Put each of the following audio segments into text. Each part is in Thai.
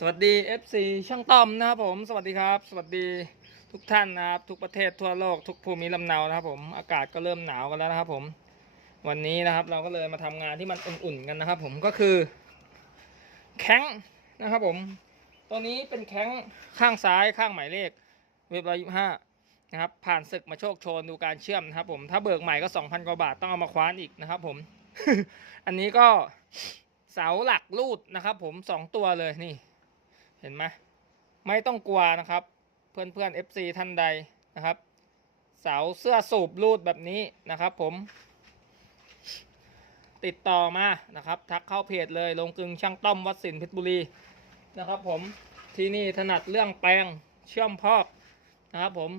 สวัสดี FC ช่างต้อมนะครับผมสวัสดีครับ สวัสดีทุกท่านนะครับ ทุกประเทศทั่วโลกทุกภูมิลำเนานะครับผมอากาศก็เริ่มหนาวกันแล้วนะครับผม วันนี้นะครับเราก็เลยมาทำงานที่มันอุ่นๆกันนะครับผมก็คือ แข้งนะครับผม ตัวนี้เป็นแข้งข้างซ้ายข้างหมายเลข เว็บร้อยยี่ห้านะครับผ่านศึกมาโชคโชนดูการเชื่อมนะครับผมถ้าเบิกใหม่ก็2,000กว่าบาทต้องเอามาคว้านอีกนะครับผม อันนี้ก็เสาหลักรูดนะครับผมสองตัวเลยนี่ เห็นไหมไม่ต้องกลัวนะครับ เพื่อนเพื่อนๆ FC ท่านใดนะครับ เสาเสื้อสูบรูดแบบนี้นะครับ ผม ติดต่อมานะครับ ทักเข้าเพจเลยลงกึงช่างต้อมวัดสินเพชรบุรีนะครับ ผมที่นี่ถนัดเรื่องแปลงเชื่อมพอกนะครับ ผม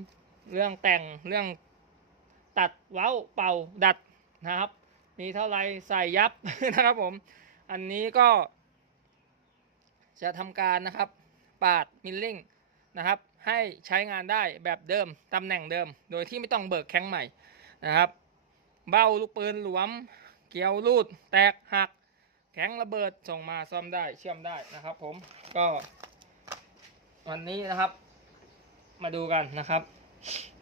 เรื่องแต่งเรื่องตัดเว้าเป่าดัดนะครับ มีเท่าไรใส่ยับนะครับผม อันนี้ก็ จะทำการนะครับปาดมิลลิ่งนะครับให้ใช้งานได้แบบเดิมตำแหน่งเดิม โดยที่ไม่ต้องเบิกแข้งใหม่นะครับ เบ้าลูกปืนหลวม เกลียวรูด แตกหัก แข็งระเบิดส่งมาซ่อมได้เชื่อมได้นะครับ ผมก็ วันนี้นะครับ มาดูกันนะครับ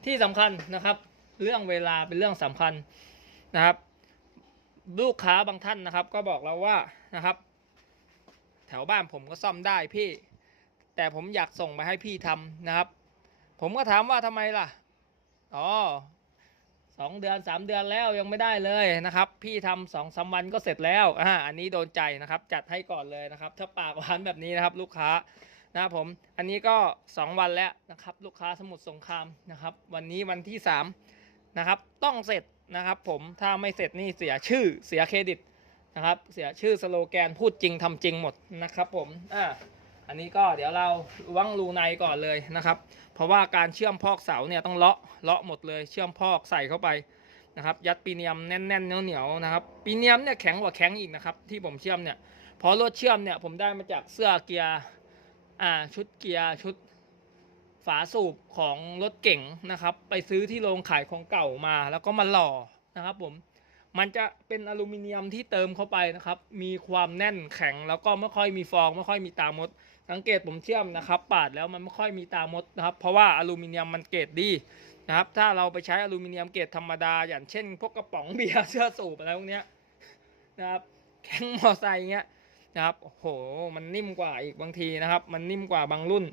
ที่สำคัญนะครับ เรื่องเวลาเป็นเรื่องสำคัญนะครับ ลูกค้าบางท่านนะครับ ก็บอกเราว่านะครับ แถวบ้านผมก็ซ่อมได้พี่ แต่ผมอยากส่งไปให้พี่ทำนะครับ ผมก็ถามว่าทำไมล่ะอ๋อสองเดือนสามเดือนแล้วยังไม่ได้เลยนะครับ พี่ทำสองสามวันก็เสร็จแล้วอ่าอันนี้โดนใจนะครับ จัดให้ก่อนเลยนะครับ ถ้าปากหวานแบบนี้นะครับ ลูกค้านะครับผมอันนี้ก็สองวันแล้วนะครับ ลูกค้าสมุทรสงครามนะครับ วันนี้วันที่สามนะครับ ต้องเสร็จนะครับ ผมถ้าไม่เสร็จนี่เสียชื่อเสียเครดิต นะครับเสียชื่อสโลแกนพูดจริงทำจริงหมดนะครับผมอ่าอันนี้ก็เดี๋ยวเราวังรูในก่อนเลยนะครับ เพราะว่าการเชื่อมพอกเสาเนี่ยต้องเลาะเลาะหมดเลยเชื่อมพอกใส่เข้าไปนะครับ ยัดปีเนียมแน่นๆเหนียวๆนะครับปีเนียมเนี่ยแข็งกว่าแข็งอีกนะครับที่ผมเชื่อมเนี่ยเพราะรถเชื่อมเนี่ยผมได้มาจากเสื้อเกียร์อ่าชุดเกียร์ชุดฝาสูบของรถเก๋งนะครับ ไปซื้อที่โรงขายของเก่ามาแล้วก็มาหล่อนะครับผม มันจะเป็นอลูมิเนียมที่เติมเข้าไปนะครับ มีความแน่นแข็งแล้วก็ไม่ค่อยมีฟองไม่ค่อยมีตามด สังเกตผมเชื่อมนะครับ ปาดแล้วมันไม่ค่อยมีตามดนะครับ เพราะว่าอลูมิเนียมมันเกรดดีนะครับ ถ้าเราไปใช้อลูมิเนียมเกรดธรรมดา อย่างเช่น พวกกระป๋องเบียร์เสื้อสูบอะไรพวกเนี้ยนะครับ แข็งมอไซค์เงี้ยนะครับ โอ้โห มันนิ่มกว่าอีกบางทีนะครับ มันนิ่มกว่าบางรุ่น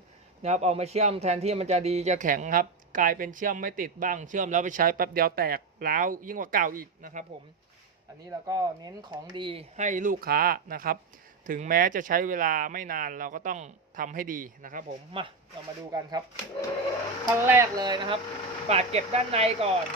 นะครับ เอามาเชื่อมแทนที่มันจะดีจะแข็งครับ กลายเป็นเชื่อมไม่ติดบ้างเชื่อมแล้วไปใช้แป๊บเดียวแตกแล้วยิ่งกว่าเก่าอีกนะครับผมอันนี้เราก็เน้นของดีให้ลูกค้านะครับ ถึงแม้จะใช้เวลาไม่นานเราก็ต้องทำให้ดีนะครับ ผมมาเรามาดูกันครับขั้นแรกเลยนะครับปาดเก็บด้านในก่อน